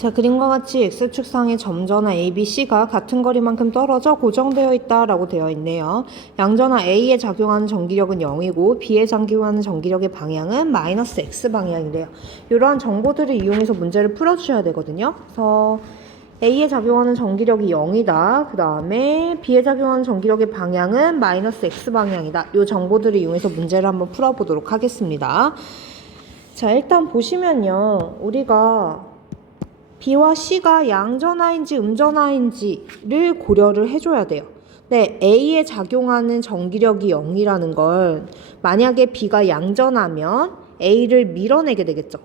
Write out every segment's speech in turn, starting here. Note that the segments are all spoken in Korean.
자, 그림과 같이 X축상의 점전화 A, B, C가 같은 거리만큼 떨어져 고정되어 있다라고 되어 있네요. 양전화 A에 작용하는 전기력은 0이고 B에 작용하는 전기력의 방향은 마이너스 X 방향이래요. 이러한 정보들을 이용해서 문제를 풀어주셔야 되거든요. 그래서 A에 작용하는 전기력이 0이다. 그 다음에 B에 작용하는 전기력의 방향은 마이너스 X 방향이다. 이 정보들을 이용해서 문제를 한번 풀어보도록 하겠습니다. 자, 일단 보시면요. 우리가 B와 C가 양전하인지 음전하인지를 고려를 해줘야 돼요. 네, A에 작용하는 전기력이 0이라는 걸 만약에 B가 양전하면 A를 밀어내게 되겠죠.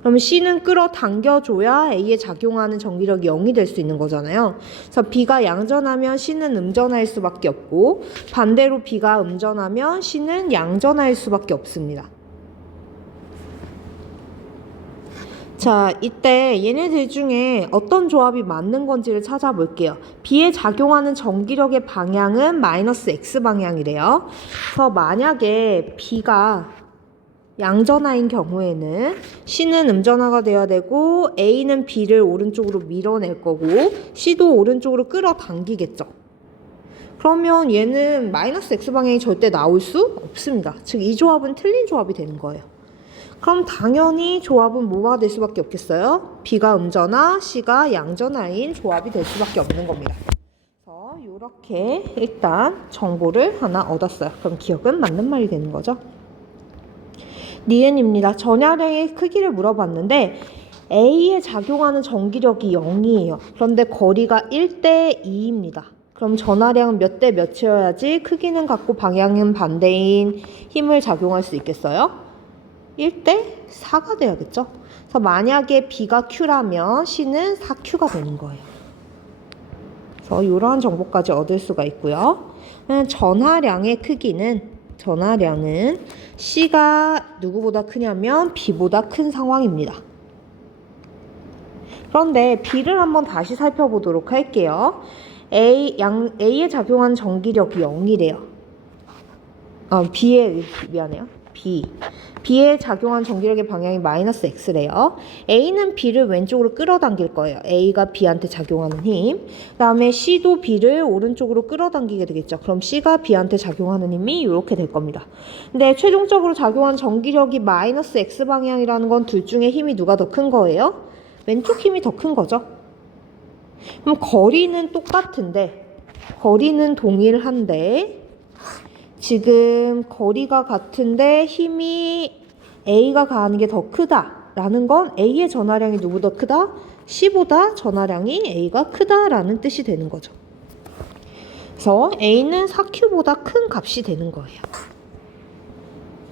그러면 C는 끌어당겨줘야 A에 작용하는 전기력이 0이 될 수 있는 거잖아요. 그래서 B가 양전하면 C는 음전할 수밖에 없고 반대로 B가 음전하면 C는 양전할 수밖에 없습니다. 자, 이때 얘네들 중에 어떤 조합이 맞는 건지를 찾아볼게요. B에 작용하는 전기력의 방향은 마이너스 X 방향이래요. 그래서 만약에 B가 양전하인 경우에는 C는 음전하가 되어야 되고 A는 B를 오른쪽으로 밀어낼 거고 C도 오른쪽으로 끌어당기겠죠. 그러면 얘는 마이너스 X 방향이 절대 나올 수 없습니다. 즉 이 조합은 틀린 조합이 되는 거예요. 그럼 당연히 조합은 뭐가 될 수밖에 없겠어요? B가 음전하, C가 양전하인 조합이 될 수밖에 없는 겁니다. 그래서 이렇게 일단 정보를 하나 얻었어요. 그럼 기억은 맞는 말이 되는 거죠. 니은입니다. 전야량의 크기를 물어봤는데 A에 작용하는 전기력이 0이에요. 그런데 거리가 1대 2입니다. 그럼 전하량은 몇 대 몇이어야지 크기는 같고 방향은 반대인 힘을 작용할 수 있겠어요? 1대 4가 돼야겠죠. 그래서 만약에 B가 Q라면 C는 4Q가 되는 거예요. 그래서 이러한 정보까지 얻을 수가 있고요. 전하량의 크기는 C가 누구보다 크냐면 B보다 큰 상황입니다. 그런데 B를 한번 다시 살펴보도록 할게요. A에 작용한 전기력이 0이래요. B에 작용한 전기력의 방향이 마이너스 X래요. A는 B를 왼쪽으로 끌어당길 거예요. A가 B한테 작용하는 힘. 그 다음에 C도 B를 오른쪽으로 끌어당기게 되겠죠. 그럼 C가 B한테 작용하는 힘이 이렇게 될 겁니다. 근데 최종적으로 작용한 전기력이 마이너스 X 방향이라는 건 둘 중에 힘이 누가 더 큰 거예요? 왼쪽 힘이 더 큰 거죠. 그럼 거리는 똑같은데, 거리는 동일한데, 지금 거리가 같은데 힘이 A가 가하는 게 더 크다라는 건 A의 전하량이 누구보다 크다? C보다 전하량이 A가 크다라는 뜻이 되는 거죠. 그래서 A는 4Q보다 큰 값이 되는 거예요.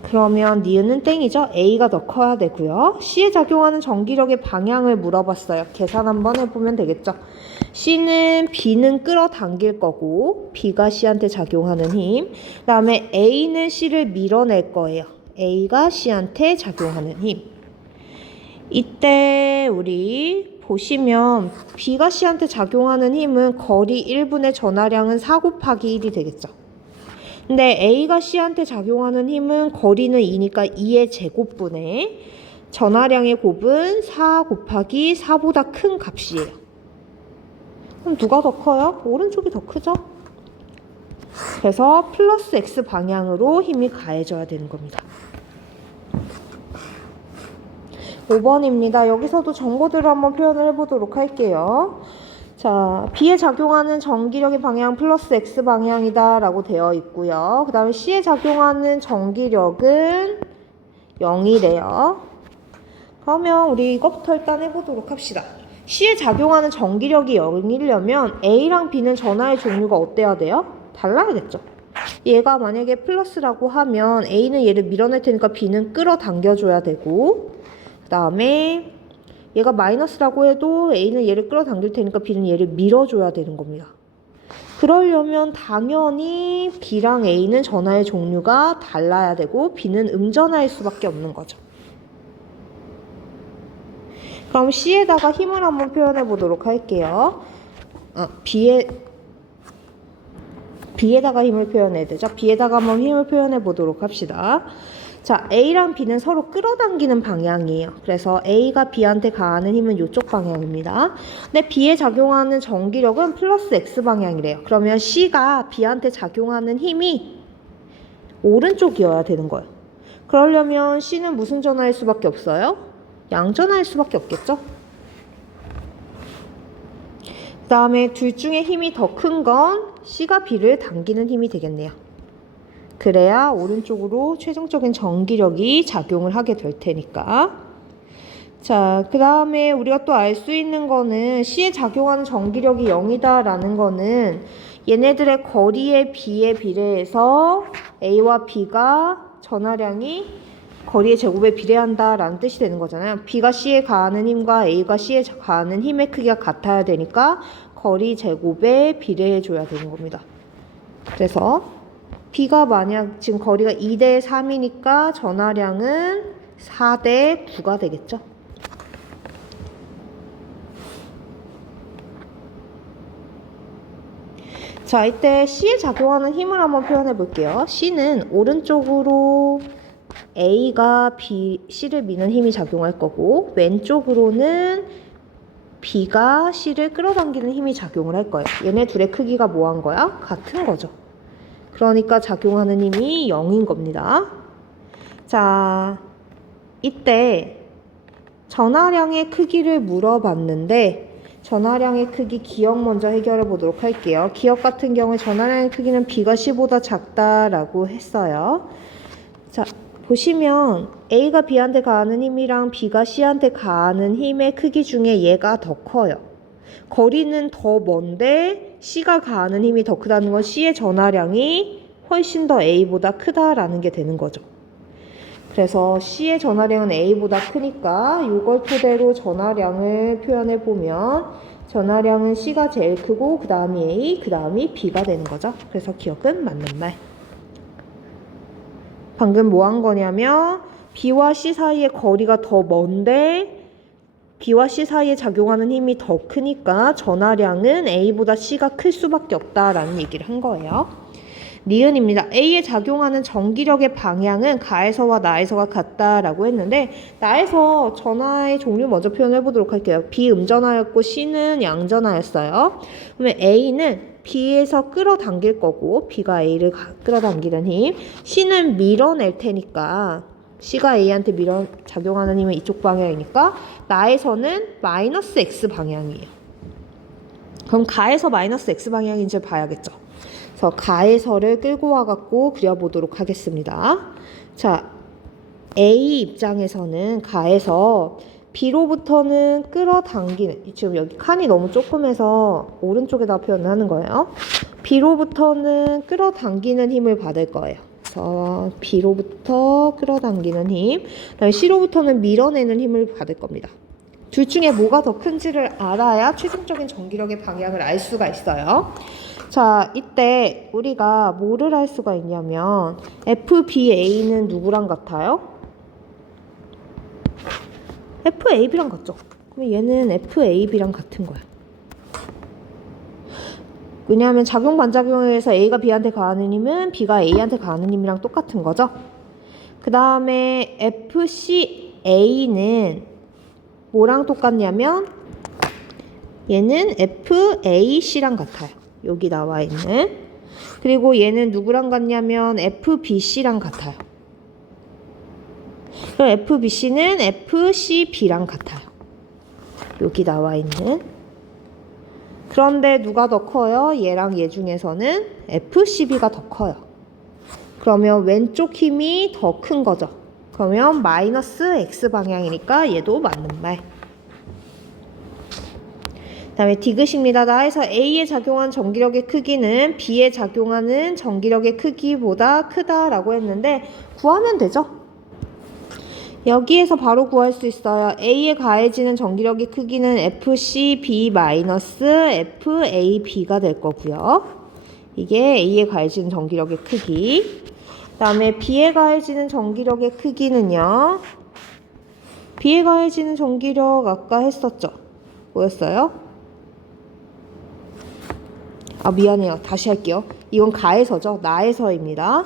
그러면 니은은 땡이죠. A가 더 커야 되고요. C에 작용하는 전기력의 방향을 물어봤어요. 계산 한번 해보면 되겠죠. C는 B는 끌어당길 거고 B가 C한테 작용하는 힘. 그 다음에 A는 C를 밀어낼 거예요. A가 C한테 작용하는 힘. 이때 우리 보시면 B가 C한테 작용하는 힘은 거리 1분의 전하량은 4 곱하기 1이 되겠죠. 근데 A가 C한테 작용하는 힘은 거리는 2니까 2의 제곱분의 전하량의 곱은 4 곱하기 4보다 큰 값이에요. 그럼 누가 더 커요? 오른쪽이 더 크죠? 그래서 플러스 X 방향으로 힘이 가해져야 되는 겁니다. 5번입니다. 여기서도 정보들을 한번 표현을 해보도록 할게요. 자, B에 작용하는 전기력의 방향 플러스 X 방향이다 라고 되어 있고요. 그 다음에 C에 작용하는 전기력은 0이래요. 그러면 우리 이것부터 일단 해보도록 합시다. C에 작용하는 전기력이 0이려면 A랑 B는 전하의 종류가 어때야 돼요? 달라야겠죠. 얘가 만약에 플러스라고 하면 A는 얘를 밀어낼 테니까 B는 끌어당겨줘야 되고, 그 다음에 얘가 마이너스라고 해도 A는 얘를 끌어당길 테니까 B는 얘를 밀어줘야 되는 겁니다. 그러려면 당연히 B랑 A는 전하의 종류가 달라야 되고 B는 음전할 수밖에 없는 거죠. 그럼 C에다가 힘을 한번 표현해 보도록 할게요. B에다가 힘을 표현해야 되죠. B에다가 한번 힘을 표현해 보도록 합시다. 자, A랑 B는 서로 끌어당기는 방향이에요. 그래서 A가 B한테 가하는 힘은 이쪽 방향입니다. 근데 B에 작용하는 전기력은 플러스 X 방향이래요. 그러면 C가 B한테 작용하는 힘이 오른쪽이어야 되는 거예요. 그러려면 C는 무슨 전화일 수밖에 없어요? 양전화일 수밖에 없겠죠? 그 다음에 둘 중에 힘이 더 큰 건 C가 B를 당기는 힘이 되겠네요. 그래야 오른쪽으로 최종적인 전기력이 작용을 하게 될 테니까. 자, 그 다음에 우리가 또 알 수 있는 거는 C에 작용하는 전기력이 0이다 라는 거는 얘네들의 거리의 B에 비례해서 A와 B가 전하량이 거리의 제곱에 비례한다 라는 뜻이 되는 거잖아요. B가 C에 가하는 힘과 A가 C에 가하는 힘의 크기가 같아야 되니까 거리 제곱에 비례해 줘야 되는 겁니다. 그래서 B가 만약 지금 거리가 2대 3이니까 전하량은 4대 9가 되겠죠. 자, 이때 C에 작용하는 힘을 한번 표현해 볼게요. C는 오른쪽으로 A가 C를 미는 힘이 작용할 거고 왼쪽으로는 B가 C를 끌어당기는 힘이 작용을 할 거예요. 얘네 둘의 크기가 뭐 한 거야? 같은 거죠. 그러니까 작용하는 힘이 0인 겁니다. 자, 이때 전하량의 크기를 물어봤는데 전하량의 크기 기억 먼저 해결해 보도록 할게요. 기억 같은 경우에 전하량의 크기는 B가 C보다 작다라고 했어요. 자, 보시면 A가 B한테 가하는 힘이랑 B가 C한테 가하는 힘의 크기 중에 얘가 더 커요. 거리는 더 먼데 C가 가하는 힘이 더 크다는 건 C의 전하량이 훨씬 더 A보다 크다라는 게 되는 거죠. 그래서 C의 전하량은 A보다 크니까 이걸 토대로 전하량을 표현해 보면 전하량은 C가 제일 크고 그 다음이 A, 그 다음이 B가 되는 거죠. 그래서 기억은 맞는 말. 방금 뭐 한 거냐면 B와 C 사이의 거리가 더 먼데 B와 C 사이에 작용하는 힘이 더 크니까 전하량은 A보다 C가 클 수밖에 없다라는 얘기를 한 거예요. 니은입니다. A에 작용하는 전기력의 방향은 가에서와 나에서가 같다라고 했는데 나에서 전하의 종류 먼저 표현해 보도록 할게요. B 음전하였고 C는 양전하였어요. 그러면 A는 B에서 끌어당길 거고 B가 A를 끌어당기는 힘, C는 밀어낼 테니까 C가 A한테 작용하는 힘은 이쪽 방향이니까 나에서는 마이너스 X 방향이에요. 그럼 가에서 마이너스 X 방향인지 봐야겠죠. 그래서 가에서를 끌고 와갖고 그려보도록 하겠습니다. 자, A 입장에서는 가에서 B로부터는 끌어당기는, 지금 여기 칸이 너무 조금해서 오른쪽에다 표현을 하는 거예요. B로부터는 끌어당기는 힘을 받을 거예요. 그래서 B로부터 끌어당기는 힘, 그다음에 C로부터는 밀어내는 힘을 받을 겁니다. 둘 중에 뭐가 더 큰지를 알아야 최종적인 전기력의 방향을 알 수가 있어요. 자, 이때 우리가 뭐를 할 수가 있냐면 FBA는 누구랑 같아요? FAB랑 같죠? 그럼 얘는 FAB랑 같은 거야. 왜냐하면 작용 반작용에 의해서 A가 B한테 가하는 힘은 B가 A한테 가하는 힘이랑 똑같은 거죠. 그 다음에 FCA는 뭐랑 똑같냐면 얘는 FAC랑 같아요. 여기 나와 있는. 그리고 얘는 누구랑 같냐면 FBC랑 같아요. 그럼 FBC는 FCB랑 같아요. 여기 나와 있는. 그런데 누가 더 커요? 얘랑 얘 중에서는 FCB가 더 커요. 그러면 왼쪽 힘이 더 큰 거죠. 그러면 마이너스 X 방향이니까 얘도 맞는 말. 그 다음에 디귿입니다. 나에서 A에 작용한 전기력의 크기는 B에 작용하는 전기력의 크기보다 크다라고 했는데 구하면 되죠. 여기에서 바로 구할 수 있어요. A에 가해지는 전기력의 크기는 FCB-FAB가 될 거고요. 이게 A에 가해지는 전기력의 크기. 그 다음에 B에 가해지는 전기력의 크기는요. B에 가해지는 전기력 아까 했었죠. 뭐였어요? 아, 미안해요. 다시 할게요. 이건 가에서죠. 나에서입니다.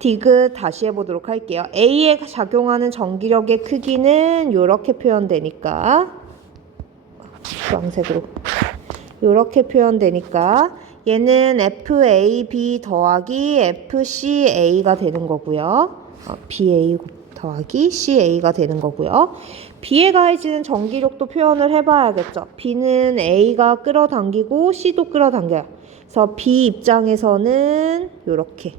디귿 다시 해보도록 할게요. A에 작용하는 전기력의 크기는 이렇게 표현되니까 주황색으로 이렇게 표현되니까 얘는 FAB 더하기 FCA가 되는 거고요. BA 더하기 CA가 되는 거고요. B에 가해지는 전기력도 표현을 해봐야겠죠. B는 A가 끌어당기고 C도 끌어당겨요. 그래서 B 입장에서는 이렇게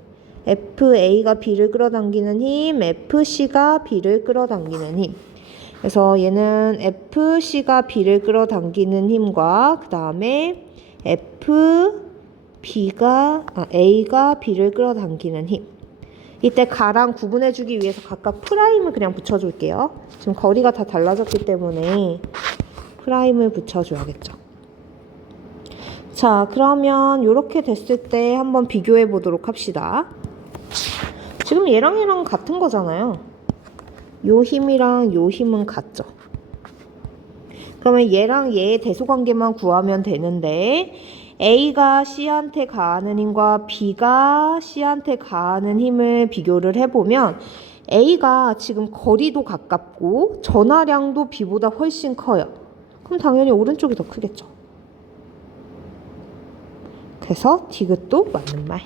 FA가 B를 끌어당기는 힘, FC가 B를 끌어당기는 힘. 그래서 얘는 FC가 B를 끌어당기는 힘과 그 다음에 A가 B를 끌어당기는 힘. 이때 가랑 구분해주기 위해서 각각 프라임을 그냥 붙여줄게요. 지금 거리가 다 달라졌기 때문에 프라임을 붙여줘야겠죠. 자, 그러면 이렇게 됐을 때 한번 비교해 보도록 합시다. 지금 얘랑 같은 거잖아요. 요 힘이랑 요 힘은 같죠. 그러면 얘랑 얘의 대소관계만 구하면 되는데 A가 C한테 가하는 힘과 B가 C한테 가하는 힘을 비교를 해보면 A가 지금 거리도 가깝고 전하량도 B보다 훨씬 커요. 그럼 당연히 오른쪽이 더 크겠죠. 그래서 디귿도 맞는 말.